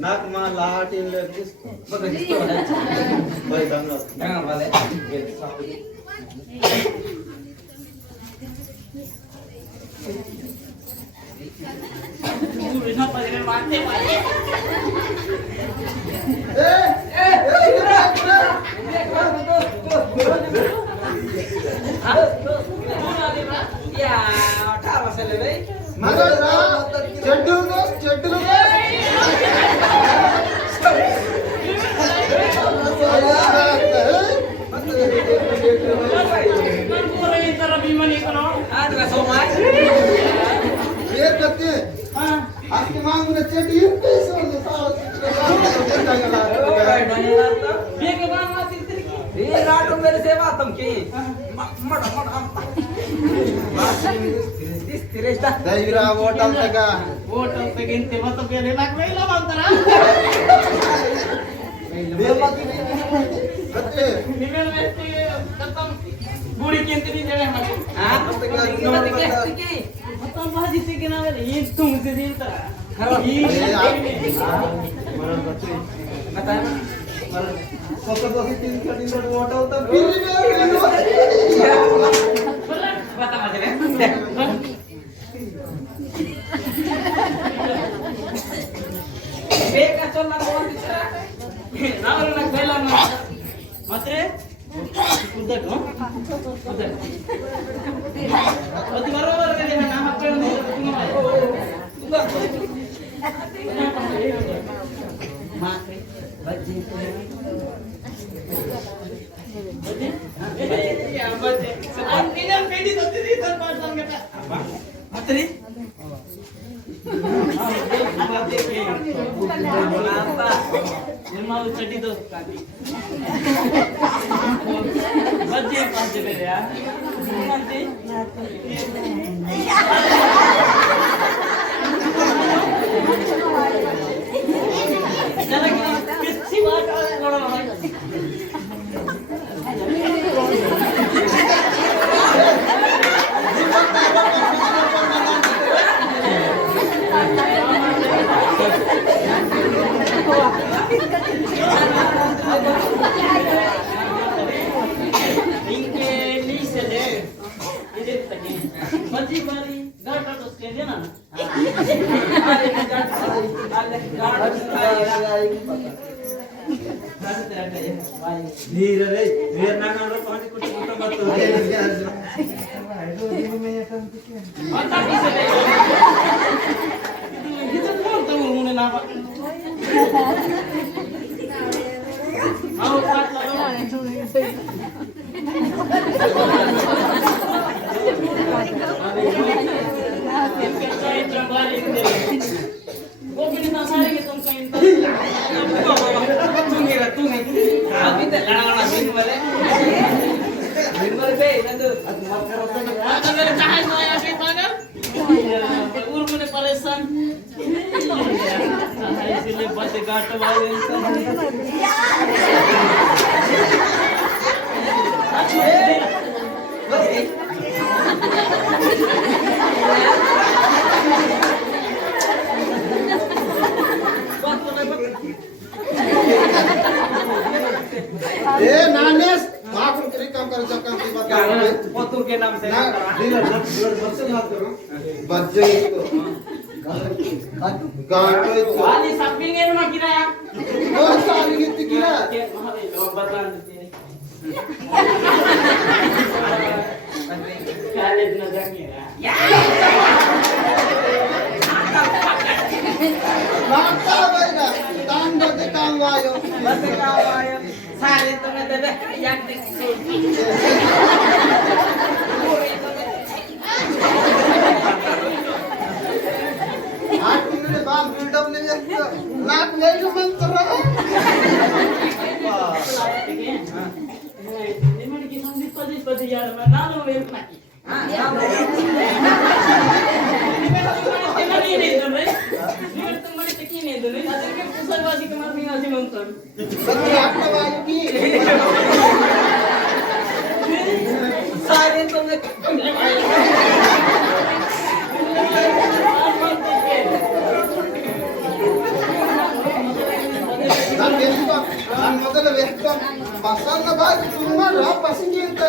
నాకు మన లాటిన్లో చెట్టులు Gato ए नानेस माफ करी काम कर जब काम की बात कर पोतू के नाम से ना डीलर बच्चे बात करो बच्चे इसको गांटो इसको वाली शॉपिंग है ना किराया ओ साली कितनी किया के महारे बता देते कॉलेज न जाएंगे नाता भाई ना दान बदे काम आयो बस का आया सारे तुम्हें दे याद देख आठ मिनट बाद बिल्डअप ले जाते लाख ले जो मन कर रहा ನಿಮಗೆ ಸಂದೀಪ್ ಪದೇ ಯಾರು ನಾನು ವೇಟ್ ಮಾಡಿ सत्य आपका वाली की सारे तुम्हें ನಾನು ಮೊದಲು ವೆಸ್ಟ್ ಬಸ್ಸನ್ನ ಬಾರಿ ಸುಮಾರು ಪಸಂಗಿ ಅಂತ